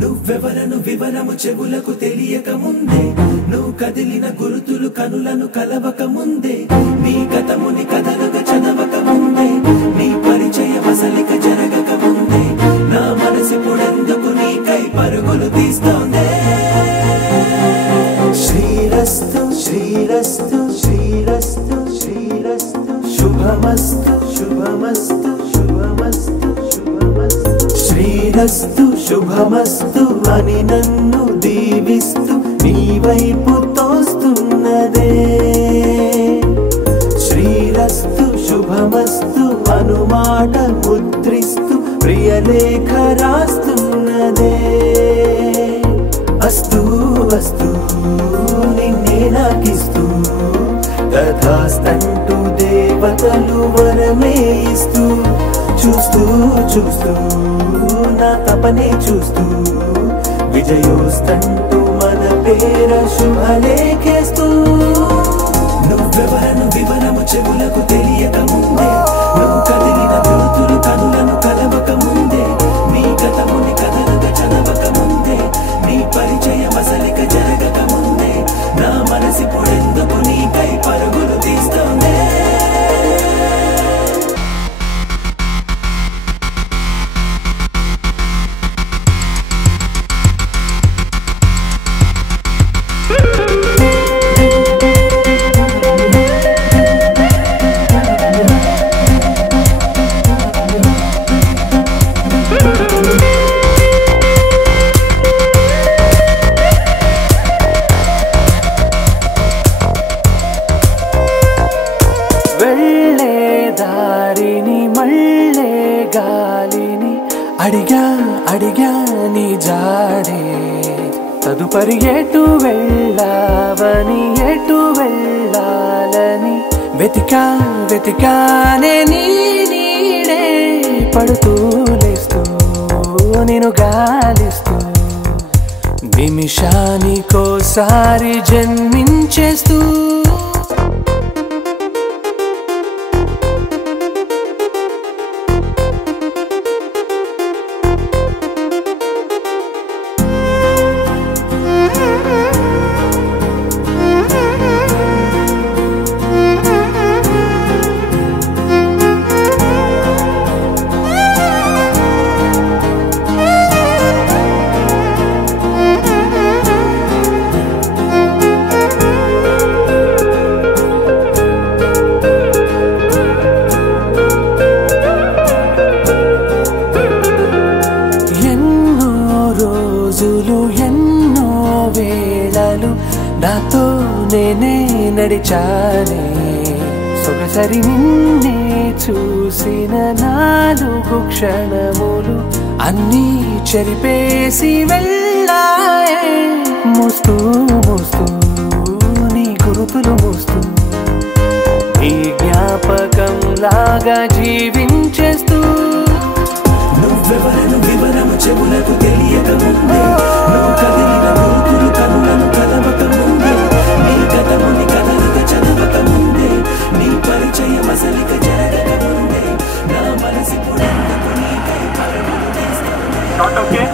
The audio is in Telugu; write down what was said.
నువ్వెవరను వివరము చెవులకు తెలియక ముందే, నువ్వు కదిలిన గురుతులు కనులను కలవక ముందే, నీ కథముని కథలుగా చదవక ముందే, నీ పరిచయ వసలిక జరగక ముందే, నా మనసిపుడెందుకు నీకై పరుగులు తీస్తోందే. శ్రీరస్తు శ్రీరస్తు శ్రీరస్తు శ్రీరస్తు శుభమస్తు శుభమస్తు శుభమస్తు శుభమస్తు. శ్రీరస్తు శుభమస్తు అని నన్ను దీవిస్తూ నీ వైపు తోస్తున్నదే. శ్రీరస్తు శుభమస్తు అనుమాట ముద్రిస్తూ ప్రియలేఖ రాస్తున్నదే. అస్తు అస్తు నిన్నే నాకిస్తూ తథాస్తంటూ దేవతలు వరమే ఇస్తూ, చూస్తూ చూస్తూ నా తపనే చూస్తూ విజయోస్తంటూ మన పేర శుభలేఖేస్తూ. నువ్వెవరను వివరము చెవులకు తెలియక ముందే, నువ్వు కదిలిన గురుతులు కనులను కలవక ముందే, నీ కథముని కథలుగా చదవక ముందే, నీ పరిచయ వసలిక జరగక ముందే, నా మనసిపుడెందుకు నీకై పరుగులు తీస్తోందే. వెళ్ళే దారిని మళ్ళే గాలిని అడిగా అడిగా నీ జాడే, తదుపరి ఎటు వెళ్ళావని ఎటు వెళ్ళాలని వెతికా వెతికానే నీ నీడే, పడుతూ లేస్తూ నేను గాలిస్తూ నిమిషానికోసారి జన్మించేస్తూ. ఎన్నో వేళలు నాతో నేనే నడిచానే, సొగసరి నిన్నే చూసిన 4 క్షణములు అన్నీ చెరిపేసి వెళ్ళాయే. మోస్తూ మోస్తూ నీ గురుతులు మోస్తూ నీ జ్ఞాపకం లాగా జీవించేస్తూ. నువ్వెవరను వివరము చెవులకు తెలియక ముందే, నువ్వు కదిలిన గురుతులు కనులను కలవక ముందే, నీ కథముని కథలుగా చదవక ముందే, నీ పరిచయ వసలిక జరగక ముందే, నా మనసిపుడెందుకు నీకై పరుగులు తీస్తోందే.